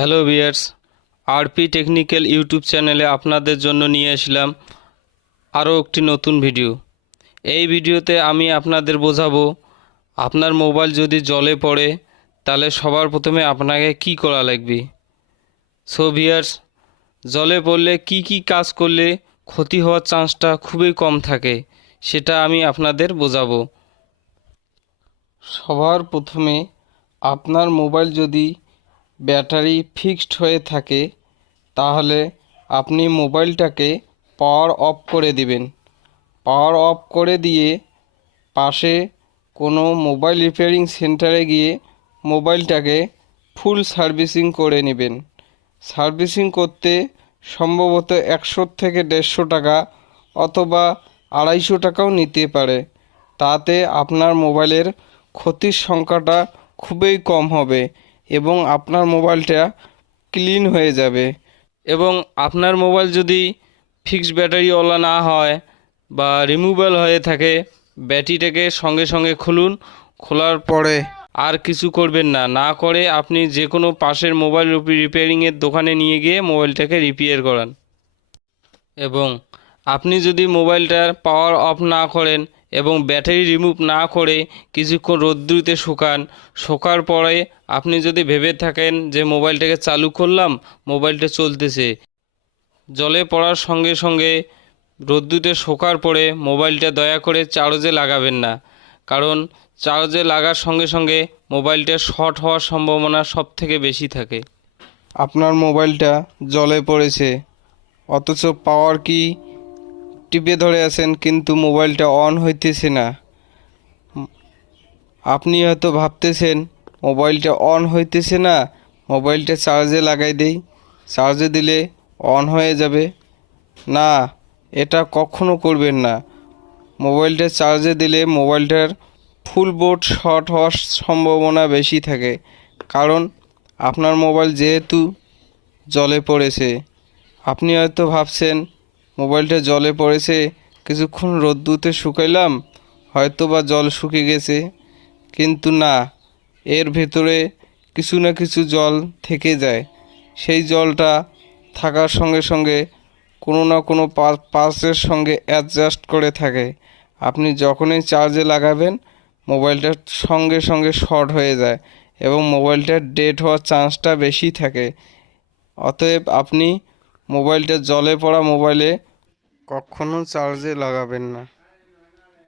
Hello viewers, RP technical YouTube চ্যানেলে আপনাদের জন্য নিয়ে আসলাম আরও একটি নতুন ভিডিও। এই ভিডিওতে আমি আপনাদের বোঝাবো আপনার মোবাইল যদি জলে পড়ে তাহলে সবার প্রথমে আপনাকে কি করা লাগবে। সো ভিউয়ার্স, জলে পড়লে কি কাজ করলে ক্ষতি হওয়ার চান্সটা খুবই কম থাকে সেটা আমি আপনাদের বোঝাবো। সবার প্রথমে আপনার মোবাইল যদি ব্যাটারি ফিক্সড হয়ে থাকে তাহলে আপনি মোবাইলটাকে পাওয়ার অফ করে দিবেন। পাওয়ার অফ করে দিয়ে পাশে কোনো মোবাইল রিপেয়ারিং সেন্টারে গিয়ে মোবাইলটাকে ফুল সার্ভিসিং করে নেবেন। সার্ভিসিং করতে সম্ভবত 100 থেকে 150 টাকা অথবা 250 টাকাও নিতে পারে। তাতে আপনার মোবাইলের ক্ষতির সংখ্যাটা খুবই কম হবে এবং আপনার মোবাইলটা ক্লিন হয়ে যাবে। এবং আপনার মোবাইল যদি ফিক্সড ব্যাটারিওয়ালা না হয় বা রিমুভেবল হয়ে থাকে, ব্যাটারিটাকে সঙ্গে সঙ্গে খুলুন। খোলার পরে আর কিছু করবেন না, না করে আপনি যে কোনো পাশের মোবাইল রিপেয়ারিংয়ের দোকানে নিয়ে গিয়ে মোবাইলটাকে রিপেয়ার করান। এবং আপনি যদি মোবাইলটার পাওয়ার অফ না করেন এবং ব্যাটারি রিমুভ না করে কিছুক্ষণ রোদ্দুরিতে শোকার পরে আপনি যদি ভেবে থাকেন যে মোবাইলটাকে চালু করলাম, মোবাইলটা চলতেছে, জলে পড়ার সঙ্গে সঙ্গে রোদ্দুরিতে শোকার পরে মোবাইলটা দয়া করে চার্জে লাগাবেন না। কারণ চার্জে লাগার সঙ্গে সঙ্গে মোবাইলটা শর্ট হওয়ার সম্ভাবনা সবথেকে বেশি থাকে। আপনার মোবাইলটা জলে পড়েছে অথচ পাওয়ার কি টিপে ধরে আছেন কিন্তু মোবাইলটা অন হইতেছে না। আপনি হয়তো ভাবতেছেন মোবাইলটা অন হইতেছে না, মোবাইলটা চার্জে লাগাই দেই, চার্জে দিলে অন হয়ে যাবে। না, এটা কখনো করবেন না। মোবাইলটা চার্জে দিলে মোবাইলটার ফুল বোর্ড শর্ট হওয়ার সম্ভাবনা বেশি থাকে। কারণ আপনার মোবাইল যেহেতু জলে পড়েছে। আপনি হয়তো ভাবছেন মোবাইলটা জলে পড়েছে, কিছুক্ষণ রোদ্দুতে শুকাইলাম, হয়তো বা জল শুকিয়ে গেছে, কিন্তু না, এর ভেতরে কিছু না কিছু জল থেকে যায়। সেই জলটা থাকার সঙ্গে সঙ্গে কোনো না কোনো পার্টসের সঙ্গে অ্যাডজাস্ট করে থাকে। আপনি যখনই চার্জে লাগাবেন মোবাইলটা সঙ্গে সঙ্গে শর্ট হয়ে যায় এবং মোবাইলটার ডেড হওয়ার চান্সটা বেশি থাকে। অতএব আপনি মোবাইলটা জলে পড়া মোবাইলে কখনো চার্জে লাগাবেন না।